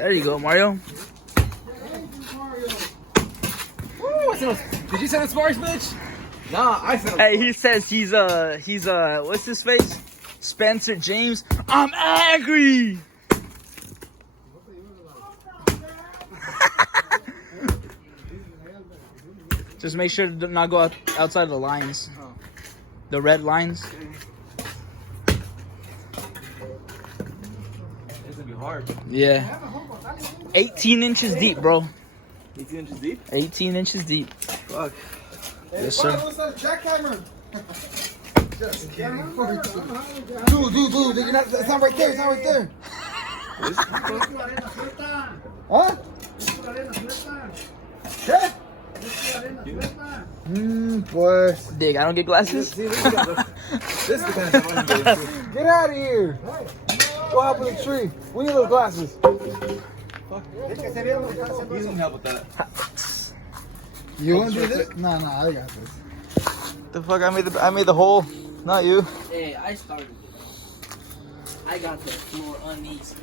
There you go, Mario. Woo, did you send us Sparks, bitch? Nah, I sent him. Hey, he says he's what's his face? Spencer James. I'm angry. Just make sure to not go outside the lines. The red lines. It's gonna be hard. Yeah. 18 inches deep, bro. 18 inches deep? 18 inches deep. Fuck. Yes, sir. Jackhammer. Dude, it's not right there. It's not right there. Huh? ¿Qué? Pues. Dig, I don't get glasses. Get out of here. Go up in the tree. We need those glasses. He doesn't help with that. You want to do this? No, I got this. The fuck? I made the hole, not you. Hey, I started this. I got the floor undies.